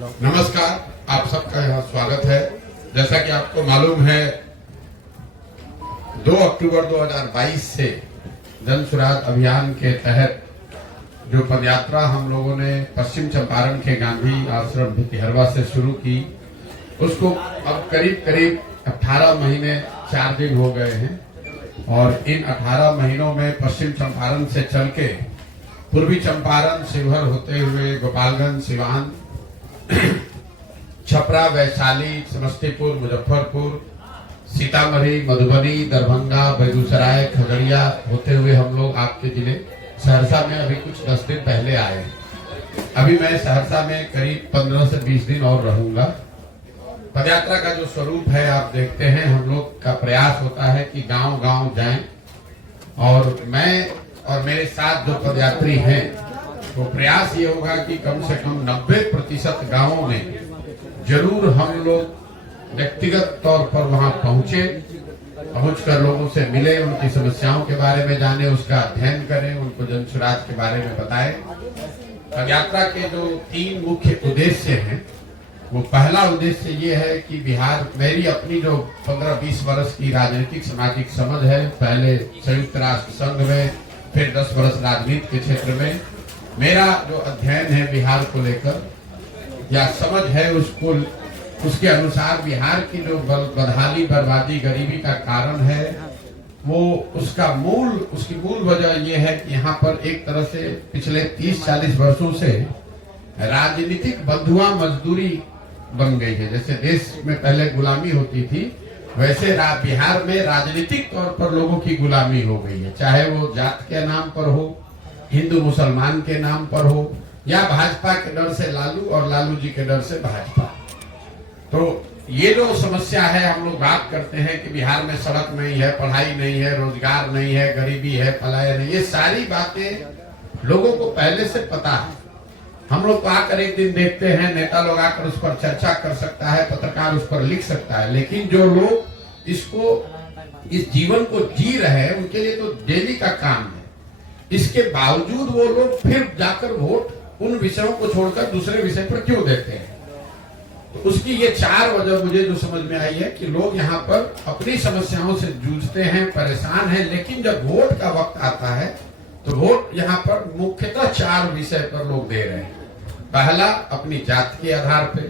नमस्कार, आप सबका यहाँ स्वागत है। जैसा कि आपको मालूम है, 2 अक्टूबर 2022 से जन सुराज अभियान के तहत जो पदयात्रा हम लोगों ने पश्चिम चंपारण के गांधी आश्रम भितिहरवा से शुरू की, उसको अब करीब 18 महीने 4 दिन हो गए हैं। और इन 18 महीनों में पश्चिम चंपारण से चल के पूर्वी चंपारण, शिवहर होते हुए गोपालगंज, सिवान, छपरा, वैशाली, समस्तीपुर, मुजफ्फरपुर, सीतामढ़ी, मधुबनी, दरभंगा, बेगूसराय, खगड़िया होते हुए हम लोग आपके जिले सहरसा में अभी कुछ 10 दिन पहले आए। अभी मैं सहरसा में करीब 15 से 20 दिन और रहूंगा। पदयात्रा का जो स्वरूप है आप देखते हैं, हम लोग का प्रयास होता है कि गांव-गांव जाएं और मैं और मेरे साथ जो पदयात्री हैं, तो प्रयास ये होगा कि कम से कम 90% गांवों में जरूर हम लोग व्यक्तिगत तौर पर वहां पहुंचकर लोगों से मिले, उनकी समस्याओं के बारे में जाने, उसका अध्ययन करें, उनको जन सुराज के बारे में बताएं। पदयात्रा के जो 3 मुख्य उद्देश्य हैं, वो पहला उद्देश्य ये है कि बिहार, मेरी अपनी जो 15-20 वर्ष की राजनीतिक सामाजिक समझ है, पहले संयुक्त राष्ट्र संघ में, फिर 10 वर्ष राजनीति के क्षेत्र में, मेरा जो अध्ययन है बिहार को लेकर या समझ है, उसके अनुसार बिहार की जो बदहाली, बर्बादी, गरीबी का कारण है, वो उसकी मूल वजह ये है कि यहाँ पर एक तरह से पिछले 30-40 वर्षों से राजनीतिक बंधुआ मजदूरी बन गई है। जैसे देश में पहले गुलामी होती थी, वैसे बिहार में राजनीतिक तौर पर लोगों की गुलामी हो गई है, चाहे वो जात के नाम पर हो, हिंदू मुसलमान के नाम पर हो, या भाजपा के डर से लालू और लालू जी के डर से भाजपा। तो ये जो समस्या है, हम लोग बात करते हैं कि बिहार में सड़क नहीं है, पढ़ाई नहीं है, रोजगार नहीं है, गरीबी है, पलायन नहीं, ये सारी बातें लोगों को पहले से पता है। हम लोग आकर एक दिन देखते हैं, नेता लोग आकर उस पर चर्चा कर सकता है, पत्रकार उस पर लिख सकता है, लेकिन जो लोग इस जीवन को जी रहे हैं, उनके लिए तो डेली का काम है। इसके बावजूद वो लोग फिर जाकर वोट उन विषयों को छोड़कर दूसरे विषय पर क्यों देते हैं? तो उसकी ये 4 वजह मुझे जो समझ में आई है कि लोग यहाँ पर अपनी समस्याओं से जूझते हैं, परेशान हैं, लेकिन जब वोट का वक्त आता है तो वोट यहाँ पर मुख्यतः 4 विषय पर लोग दे रहे हैं। पहला, अपनी जाति के आधार पे।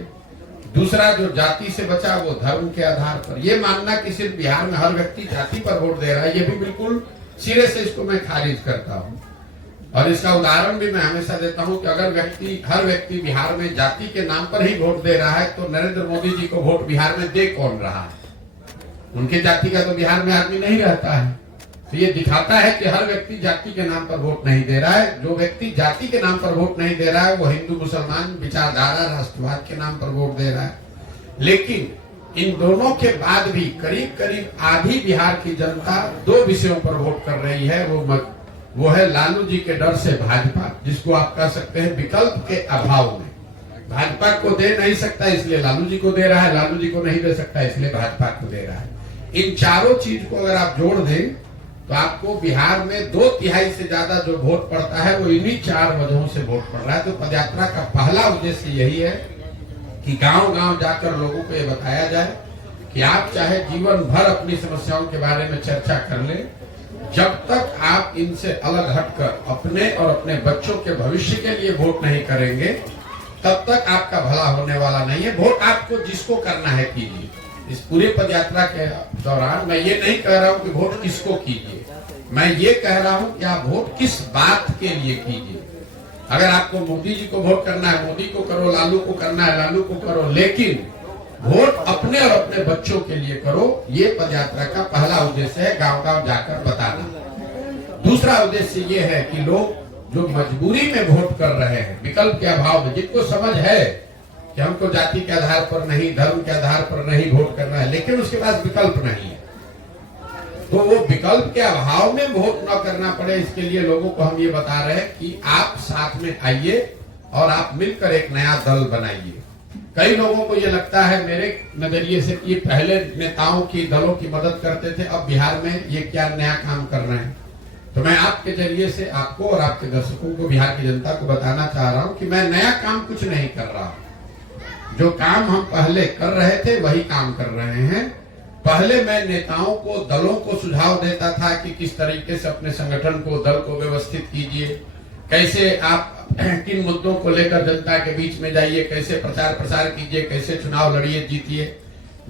दूसरा, जो जाति से बचा वो धर्म के आधार पर। ये मानना कि सिर्फ बिहार में हर व्यक्ति जाति पर वोट दे रहा है, ये भी बिल्कुल सिरे से इसको मैं खारिज करता हूँ। और इसका उदाहरण भी मैं हमेशा देता हूँ कि अगर हर व्यक्ति बिहार में जाति के नाम पर ही वोट दे रहा है, तो नरेंद्र मोदी जी को वोट बिहार में दे कौन रहा है? उनके जाति का तो बिहार में आदमी नहीं रहता है। तो ये दिखाता है कि हर व्यक्ति जाति के नाम पर वोट नहीं दे रहा है। जो व्यक्ति जाति के नाम पर वोट नहीं दे रहा है, वो हिंदू मुसलमान विचारधारा, राष्ट्रवाद के नाम पर वोट दे रहा है। लेकिन इन दोनों के बाद भी करीब आधी बिहार की जनता 2 विषयों पर वोट कर रही है। वो है लालू जी के डर से भाजपा, जिसको आप कह सकते हैं विकल्प के अभाव में। भाजपा को दे नहीं सकता इसलिए लालू जी को दे रहा है, लालू जी को नहीं दे सकता इसलिए भाजपा को दे रहा है। इन चारों चीज को अगर आप जोड़ दें तो आपको बिहार में 2/3 से ज्यादा जो वोट पड़ता है, वो इन्हीं 4 वजहों से वोट पड़ रहा है। तो पदयात्रा का पहला उद्देश्य यही है कि गांव-गांव जाकर लोगों को ये बताया जाए कि आप चाहे जीवन भर अपनी समस्याओं के बारे में चर्चा कर लें, जब तक आप इनसे अलग हटकर अपने और अपने बच्चों के भविष्य के लिए वोट नहीं करेंगे, तब तक आपका भला होने वाला नहीं है। वोट आपको जिसको करना है कीजिए। इस पूरे पदयात्रा के दौरान मैं ये नहीं कह रहा हूं कि वोट किसको कीजिए, मैं ये कह रहा हूं कि आप वोट किस बात के लिए कीजिए। अगर आपको मोदी जी को वोट करना है, मोदी को करो, लालू को करना है, लालू को करो, लेकिन वोट अपने और अपने बच्चों के लिए करो। ये पदयात्रा का पहला उद्देश्य है, गांव-गांव जाकर बताना। दूसरा उद्देश्य ये है कि लोग जो मजबूरी में वोट कर रहे हैं, विकल्प के अभाव में, जिनको समझ है कि हमको जाति के आधार पर नहीं, धर्म के आधार पर नहीं वोट करना है, लेकिन उसके पास विकल्प नहीं है, तो वो विकल्प के अभाव में वोट न करना पड़े, इसके लिए लोगों को हम ये बता रहे हैं कि आप साथ में आइए और आप मिलकर एक नया दल बनाइए। कई लोगों को ये लगता है मेरे नजरिए से कि पहले नेताओं की, दलों की मदद करते थे, अब बिहार में ये क्या नया काम कर रहे हैं। तो मैं आपके जरिए से आपको और आपके दर्शकों को, बिहार की जनता को बताना चाह रहा हूं कि मैं नया काम कुछ नहीं कर रहा हूं। जो काम हम पहले कर रहे थे वही काम कर रहे हैं। पहले मैं नेताओं को, दलों को सुझाव देता था कि किस तरीके से अपने संगठन को, दल को व्यवस्थित कीजिए, कैसे आप किन मुद्दों को लेकर जनता के बीच में जाइए, कैसे प्रचार प्रसार कीजिए, कैसे चुनाव लड़िए, जीतिए।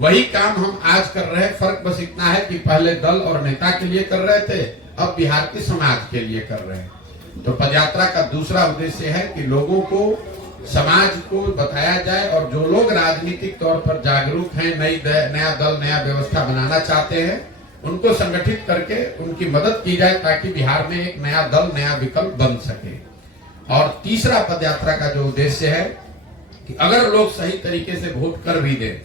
वही काम हम आज कर रहे हैं। फर्क बस इतना है कि पहले दल और नेता के लिए कर रहे थे, अब बिहार के समाज के लिए कर रहे हैं। तो पदयात्रा का दूसरा उद्देश्य है कि लोगों को, समाज को बताया जाए, और जो लोग राजनीतिक तौर पर जागरूक हैं, नया दल, नया व्यवस्था बनाना चाहते हैं, उनको संगठित करके उनकी मदद की जाए ताकि बिहार में एक नया दल, नया विकल्प बन सके। और तीसरा पदयात्रा का जो उद्देश्य है कि अगर लोग सही तरीके से वोट कर भी दें,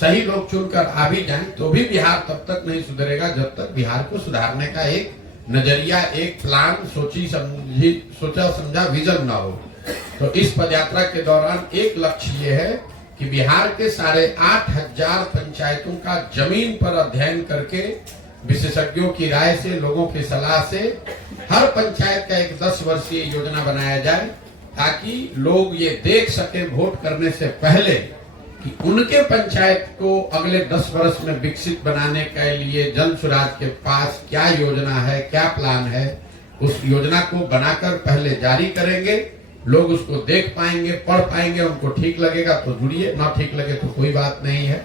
सही लोग चुनकर आ भी जाएं, तो भी बिहार तब तक नहीं सुधरेगा जब तक बिहार को सुधारने का एक नजरिया, एक प्लान, सोचा समझा विजन ना हो। तो इस पदयात्रा के दौरान एक लक्ष्य ये है कि बिहार के 8,500 पंचायतों का जमीन पर अध्ययन करके, विशेषज्ञों की राय से, लोगों की सलाह से हर पंचायत का एक 10 वर्षीय योजना बनाया जाए, ताकि लोग ये देख सके वोट करने से पहले कि उनके पंचायत को अगले 10 वर्ष में विकसित बनाने के लिए जन सुराज के पास क्या योजना है, क्या प्लान है। उस योजना को बनाकर पहले जारी करेंगे, लोग उसको देख पाएंगे, पढ़ पाएंगे, उनको ठीक लगेगा तो जुड़िए, ना ठीक लगे तो कोई बात नहीं है।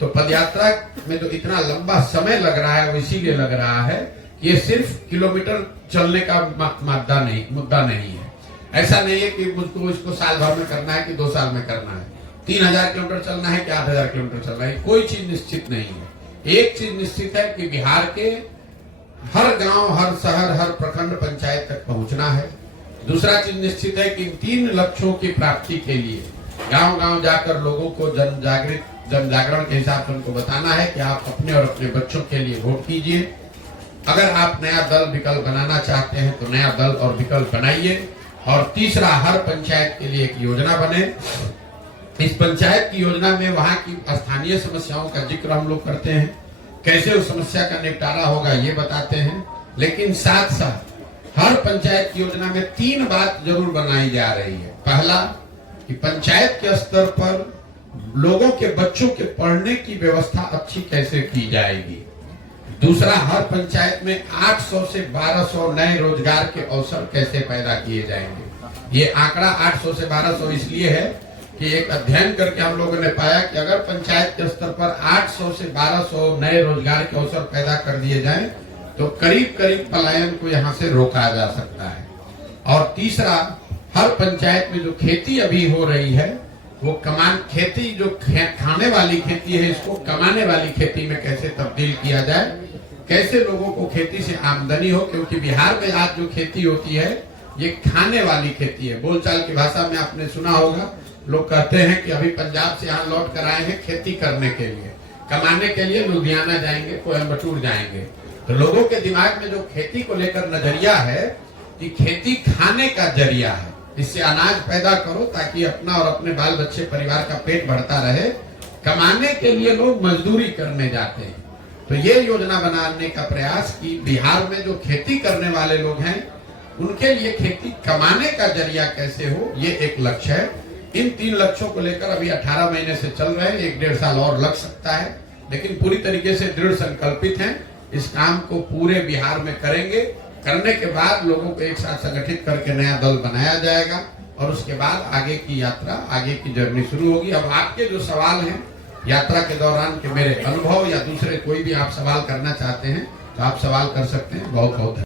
तो पदयात्रा में जो इतना लंबा समय लग रहा है वो इसीलिए लग रहा है कि ये सिर्फ किलोमीटर चलने का मुद्दा नहीं है। ऐसा नहीं है कि मुझको इसको साल भर में करना है कि 2 साल में करना है, 3000 किलोमीटर चलना है कि 8000 किलोमीटर चलना है, कोई चीज निश्चित नहीं है। एक चीज निश्चित है कि बिहार के हर गांव, हर शहर, हर प्रखंड पंचायत तक पहुंचना है। दूसरा चीज निश्चित है कि इन 3 लक्ष्यों की प्राप्ति के लिए गांव गांव जाकर लोगों को जन जागरण के हिसाब से उनको बताना है कि आप अपने और अपने बच्चों के लिए वोट कीजिए। अगर आप नया दल विकल्प बनाना चाहते हैं तो नया दल और विकल्प बनाइए। और तीसरा, हर पंचायत के लिए एक योजना बने। इस पंचायत की योजना में वहां की स्थानीय समस्याओं का जिक्र हम लोग करते हैं, कैसे उस समस्या का निपटारा होगा ये बताते हैं। लेकिन साथ साथ हर पंचायत की योजना में 3 बात जरूर बनाई जा रही है। पहला, कि पंचायत के स्तर पर लोगों के बच्चों के पढ़ने की व्यवस्था अच्छी कैसे की जाएगी। दूसरा, हर पंचायत में 800 से 1200 नए रोजगार के अवसर कैसे पैदा किए जाएंगे। ये आंकड़ा 800 से 1200 इसलिए है कि एक अध्ययन करके हम लोगों ने पाया कि अगर पंचायत के स्तर पर 800 से 1200 नए रोजगार के अवसर पैदा कर दिए जाएं, तो करीब करीब पलायन को यहाँ से रोका जा सकता है। और तीसरा, हर पंचायत में जो खेती अभी हो रही है वो खेती जो खाने वाली खेती है, इसको कमाने वाली खेती में कैसे तब्दील किया जाए, कैसे लोगों को खेती से आमदनी हो। क्योंकि बिहार में आज जो खेती होती है ये खाने वाली खेती है। बोलचाल की भाषा में आपने सुना होगा, लोग कहते हैं कि अभी पंजाब से यहाँ लौट कर आए हैं खेती करने के लिए, कमाने के लिए लुधियाना जाएंगे, कोयम्बटूर जाएंगे। तो लोगों के दिमाग में जो खेती को लेकर नजरिया है कि खेती खाने का जरिया है, इससे अनाज पैदा करो ताकि अपना और अपने बाल बच्चे परिवार का पेट बढ़ता रहे। कमाने के लिए लोग मजदूरी करने जाते हैं। तो ये योजना बनाने का प्रयास कि बिहार में जो खेती करने वाले लोग हैं उनके लिए खेती कमाने का जरिया कैसे हो, ये एक लक्ष्य है। इन 3 लक्ष्यों को लेकर अभी 18 महीने से चल रहे हैं, 1-1.5 साल और लग सकता है, लेकिन पूरी तरीके से दृढ़ संकल्पित हैं। इस काम को पूरे बिहार में करेंगे। करने के बाद लोगों को एक साथ संगठित करके नया दल बनाया जाएगा और उसके बाद आगे की यात्रा, आगे की जर्नी शुरू होगी। अब आपके जो सवाल हैं यात्रा के दौरान के मेरे अनुभव या दूसरे कोई भी आप सवाल करना चाहते हैं तो आप सवाल कर सकते हैं। बहुत बहुत